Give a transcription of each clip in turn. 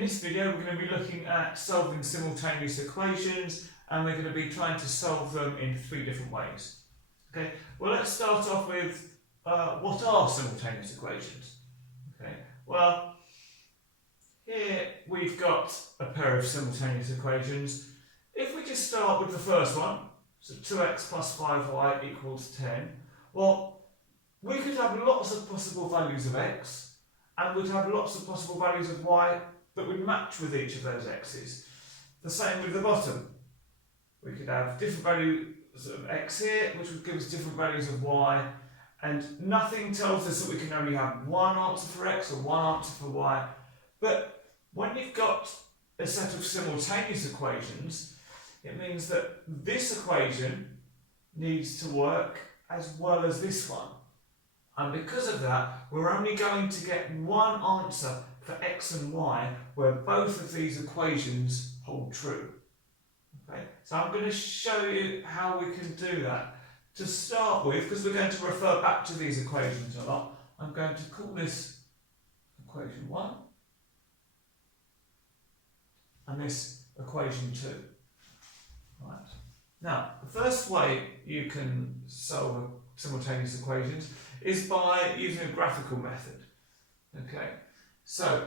in this video we're going to be looking at solving simultaneous equations, and we're going to be trying to solve them in 3 different ways. Okay, well, let's start off with what are simultaneous equations? Okay, well, here we've got a pair of simultaneous equations. If we just start with the first one, so 2x plus 5y equals 10, well, we could have lots of possible values of x, and we'd have lots of possible values of y that would match with each of those x's. The same with the bottom. We could have different values of x here, which would give us different values of y, and nothing tells us that we can only have one answer for x or one answer for y. But when you've got a set of simultaneous equations, it means that this equation needs to work as well as this one. And because of that, we're only going to get one answer for x and y where both of these equations hold true. Okay, so I'm going to show you how we can do that. To start with, because we're going to refer back to these equations a lot, I'm going to call this equation 1 and this equation 2. Right. Now, the first way you can solve simultaneous equations is by using a graphical method. Okay, so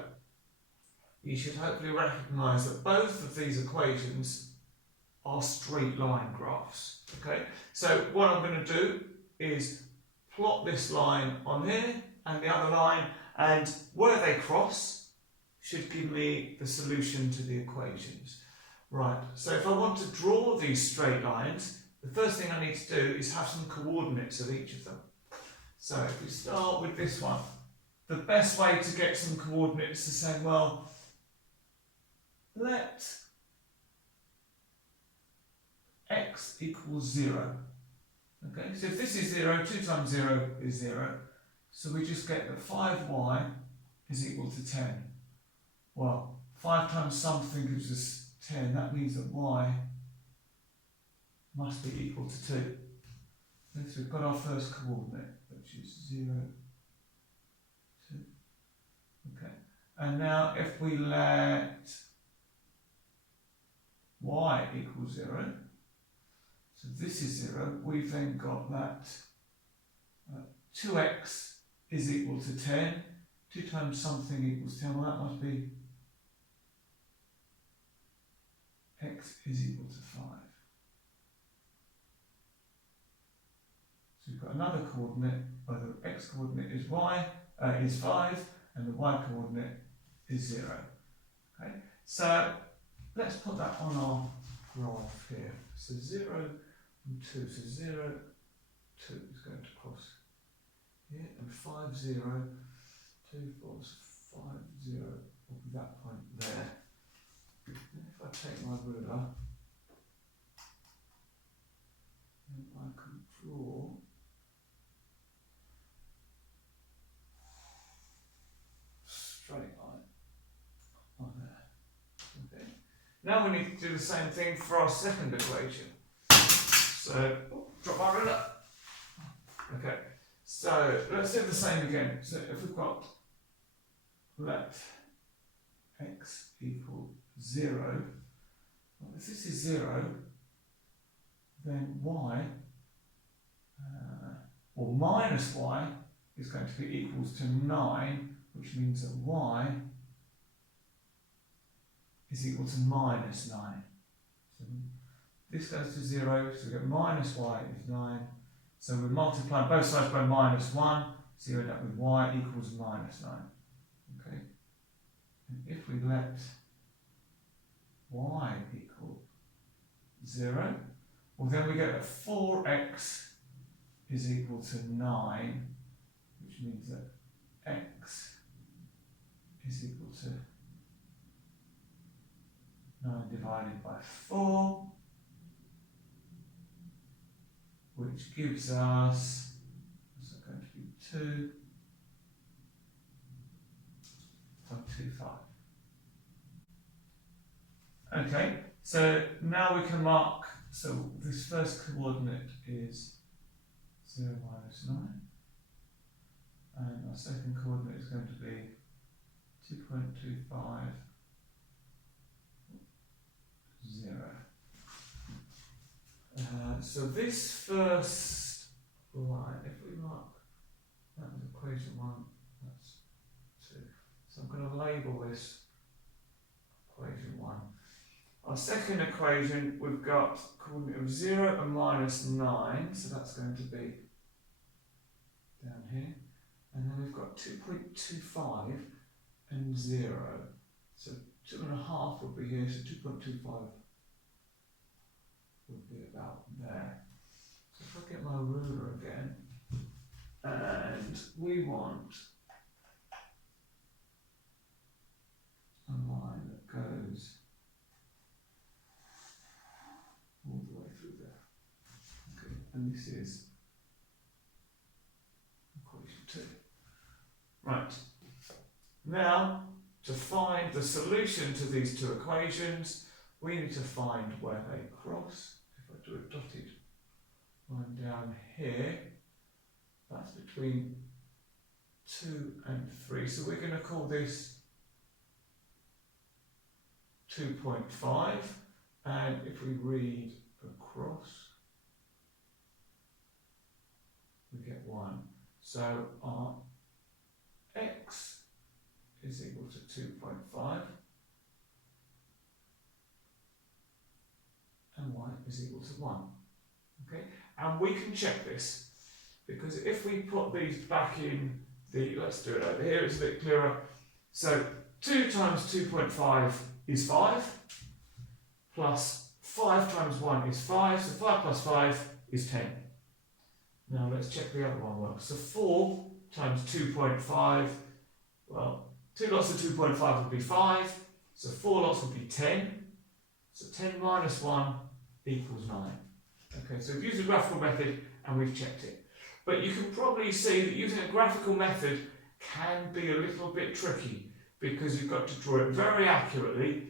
you should hopefully recognise that both of these equations are straight line graphs. Okay, so what I'm going to do is plot this line on here and the other line, and where they cross should give me the solution to the equations. Right, so if I want to draw these straight lines, the first thing I need to do is have some coordinates of each of them. So if we start with this one, the best way to get some coordinates is to say, well, let x equals 0. Okay, so if this is 0, 2 times 0 is 0. So we just get that 5y is equal to 10. Well, 5 times something gives us 10. That means that y must be equal to 2. Okay, so we've got our first coordinate, which is 0, 2. Okay, and now if we let y equal 0, so this is 0, we've then got that 2x is equal to 10. 2 times something equals 10. Well, that must be x is equal to 5. So we've got another coordinate, where the x coordinate is y, is 5, and the y coordinate is 0. Okay, so let's put that on our graph here. So 0 and 2, so 0, 2 is going to cross here, and 5, 0, 2, 4, so 5, 0 will be that point there. And if I take my ruler, then I can draw straight line on there. Okay. Now we need to do the same thing for our second equation. So, drop my ruler. Okay, so let's do the same again. So if we've got let x equal 0, well, if this is 0, then y, or minus y, is going to be equals to 9, which means that y is equal to minus 9. So this goes to 0, so we get minus y is 9. So we multiply both sides by minus 1, so you end up with y equals minus 9. Okay? And if we let y equal 0, well, then we get that 4x is equal to 9, which means that x is equal to 9 divided by 4, which gives us, what's that going to be, 2.25. Okay, so now we can mark, so this first coordinate is 0 minus 9, and our second coordinate is going to be 2.25 so this first line, if we mark that was equation 1, that's 2. So I'm going to label this equation 1. Our second equation, we've got coordinate of 0 and minus 9, so that's going to be down here. And then we've got 2.25 and 0. So 2.5 would be here, so 2.25 would be about there. So if I get my ruler again, and we want a line that goes all the way through there. Okay, and this is equation 2. Right. Now, to find the solution to these two equations, we need to find where they cross. If I do a dotted line down here, that's between 2 and 3. So we're going to call this 2.5. And if we read across, we get 1. So our x is equal to 2.5 and y is equal to 1. Okay, and we can check this because if we put these back in the, let's do it over here, it's a bit clearer. So 2 times 2.5 is 5, plus 5 times 1 is 5, so 5 plus 5 is 10. Now let's check the other one works. So 4 times 2.5, well, 2 lots of 2.5 would be 5, so 4 lots would be 10, so 10 minus 1 equals 9. Okay, so we've used a graphical method and we've checked it. But you can probably see that using a graphical method can be a little bit tricky because you've got to draw it very accurately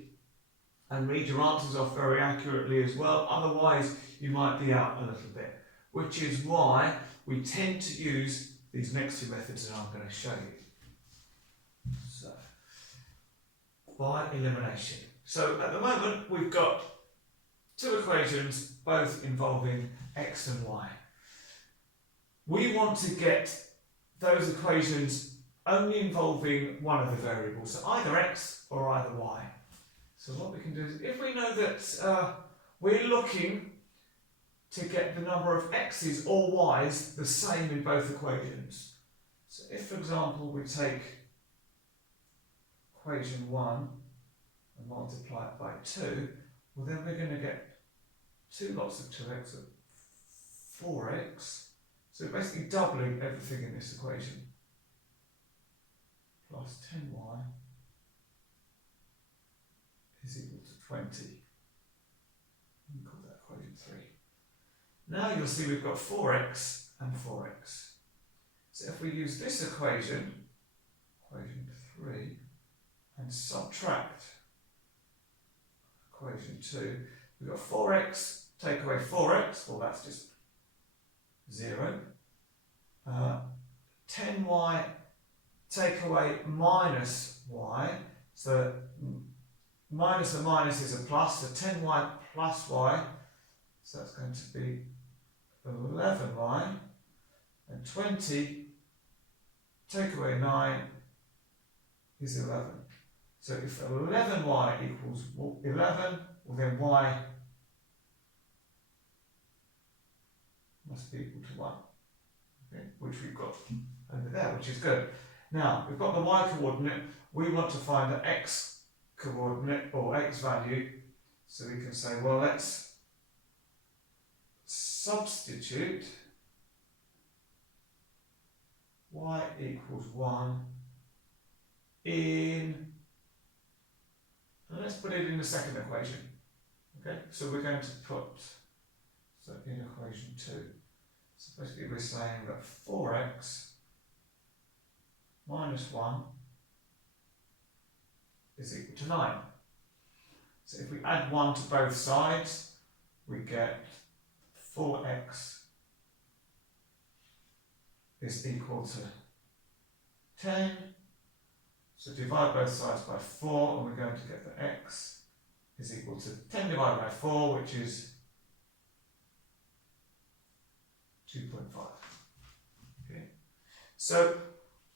and read your answers off very accurately as well, otherwise you might be out a little bit, which is why we tend to use these next two methods that I'm going to show you. So, by elimination. So at the moment we've got two equations, both involving x and y. We want to get those equations only involving one of the variables, so either x or either y. So what we can do is, if we know that we're looking to get the number of x's or y's the same in both equations. So if, for example, we take equation 1 and multiply it by 2, well then we're going to get 2 lots of 2x of 4x. So basically doubling everything in this equation. Plus 10y is equal to 20. We can call that equation 3. Now you'll see we've got 4x and 4x. So if we use this equation, equation 3, and subtract equation 2, we've got 4x, take away 4x, well that's just 0. 10y, take away minus y, so minus and minus is a plus, so 10y plus y, so that's going to be 11y, and 20, take away 9 is 11. So if 11y equals 11, well then y must be equal to 1, okay, which we've got over there, which is good. Now, we've got the y coordinate, we want to find the x coordinate or x value, so we can say, well, let's substitute y equals 1 in, and let's put it in the second equation, okay, so we're going to put, so in equation 2, so basically we're saying that 4x minus 1 is equal to 9. So if we add 1 to both sides, we get 4x is equal to 10. So divide both sides by 4 and we're going to get the x is equal to 10 divided by 4, which is 2.5. Okay. So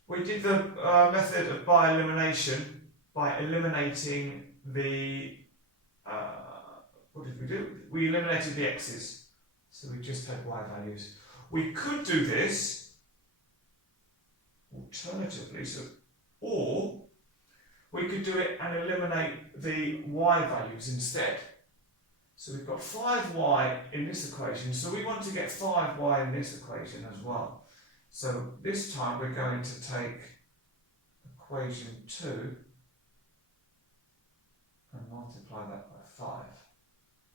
we did the method of by elimination by eliminating the, what did we do? We eliminated the x's. So we just had y values. We could do this alternatively, or we could do it and eliminate the y values instead. So we've got 5y in this equation, so we want to get 5y in this equation as well. So this time we're going to take equation 2 and multiply that by 5.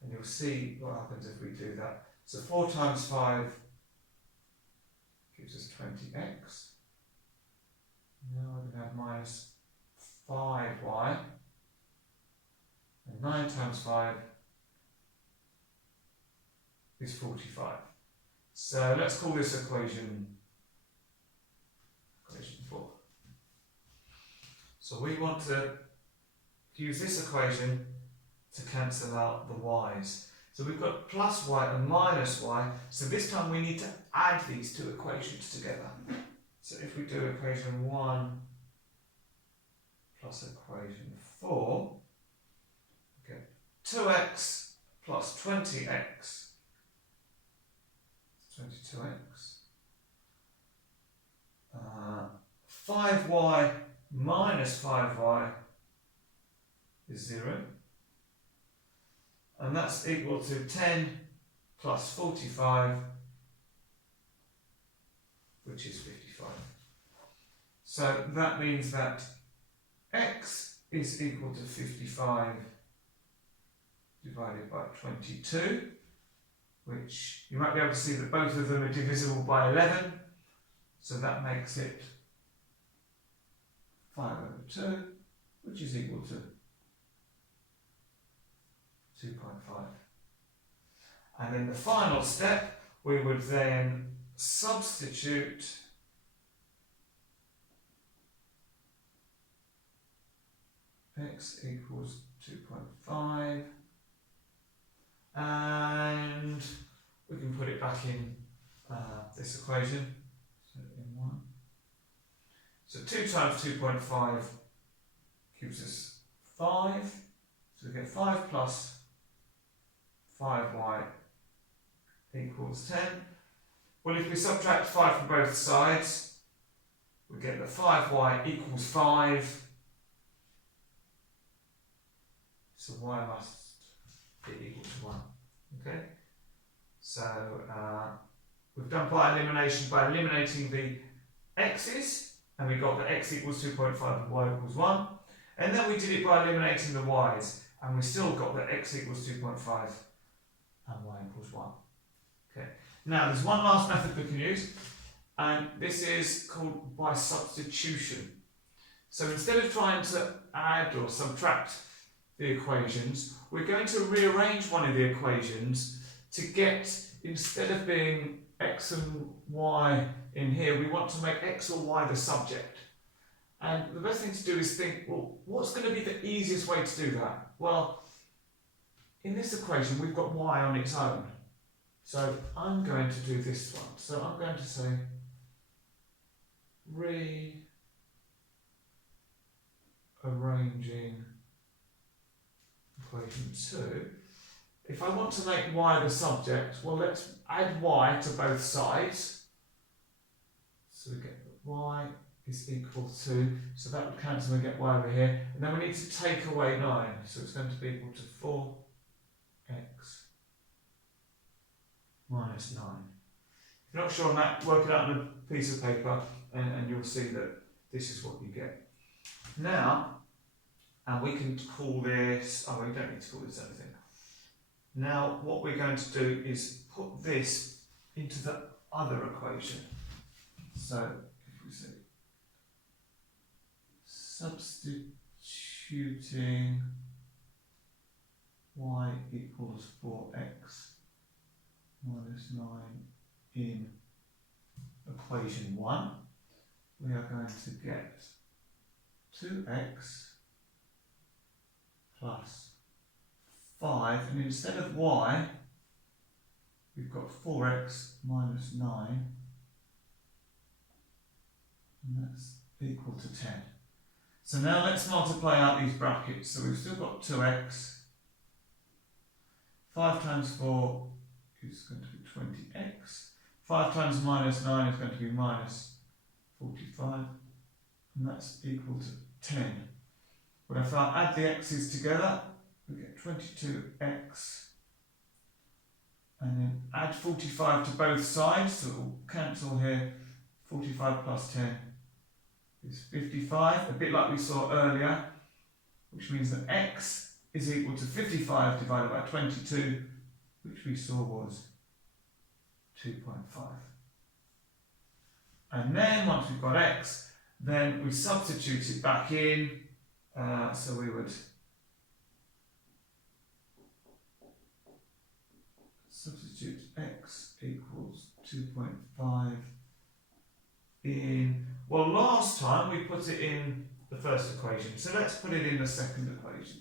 And you'll see what happens if we do that. So 4 times 5 gives us 20x. Now we're going to have minus 5y. And 9 times 5 is 45. So let's call this equation 4. So we want to use this equation to cancel out the y's. So we've got plus y and minus y, so this time we need to add these two equations together. So if we do equation 1 plus equation 4, we get 2x plus 20x, 22x, 5y minus 5y is 0, and that's equal to 10 plus 45, which is 55. So that means that x is equal to 55 divided by 22, which you might be able to see that both of them are divisible by 11, so that makes it 5 over 2, which is equal to 2.5. And in the final step, we would then substitute x equals 2.5, and we can put it back in this equation, so in 1. So 2 times 2.5 gives us 5, so we get 5 plus 5y equals 10. Well, if we subtract 5 from both sides, we get that 5y equals 5, so y must be equal to 1. Okay? So we've done by elimination by eliminating the x's, and we got that x equals 2.5 and y equals 1. And then we did it by eliminating the y's, and we still got that x equals 2.5 and y equals 1. Okay. Now there's one last method we can use, and this is called by substitution. So instead of trying to add or subtract the equations, we're going to rearrange one of the equations to get, instead of being x and y in here, we want to make x or y the subject. And the best thing to do is think, well, what's going to be the easiest way to do that? Well, in this equation, we've got y on its own. So I'm going to do this one. So I'm going to say rearranging equation 2. If I want to make y the subject, well, let's add y to both sides. So we get that y is equal to, so that would cancel and get y over here. And then we need to take away 9. So it's going to be equal to 4x minus 9. If you're not sure on that, work it out on a piece of paper and you'll see that this is what you get. Now, and we can call this, oh, we don't need to call this anything. Now, what we're going to do is put this into the other equation. So, if we say substituting y equals 4x minus 9 in equation 1, we are going to get 2x plus 5, and instead of y, we've got 4x minus 9, and that's equal to 10. So now let's multiply out these brackets. So we've still got 2x. 5 times 4 is going to be 20x. 5 times minus 9 is going to be minus 45. And that's equal to 10. But if I add the x's together, we get 22x. And then add 45 to both sides, so it will cancel here. 45 plus 10 is 55, a bit like we saw earlier, which means that x is equal to 55 divided by 22, which we saw was 2.5. And then once we've got x, then we substitute it back in, so we would substitute x equals 2.5 in, well, last time we put it in the first equation, so let's put it in the second equation.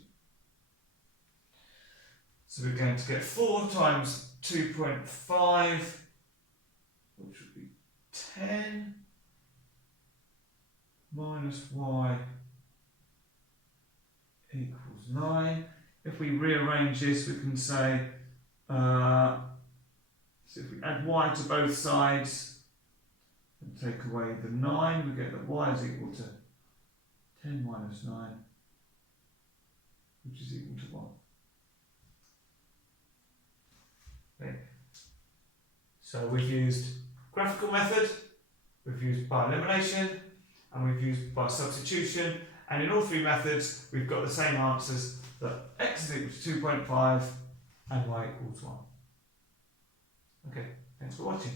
So we're going to get 4 times 2.5, which would be 10 minus y equals 9. If we rearrange this, we can say, so if we add y to both sides and take away the 9, we get that y is equal to 10 minus 9, which is equal to 1. Okay. So we've used graphical method, we've used by elimination, and we've used by substitution, and in all three methods we've got the same answers, that x is equal to 2.5 and y equals 1. Okay, thanks for watching.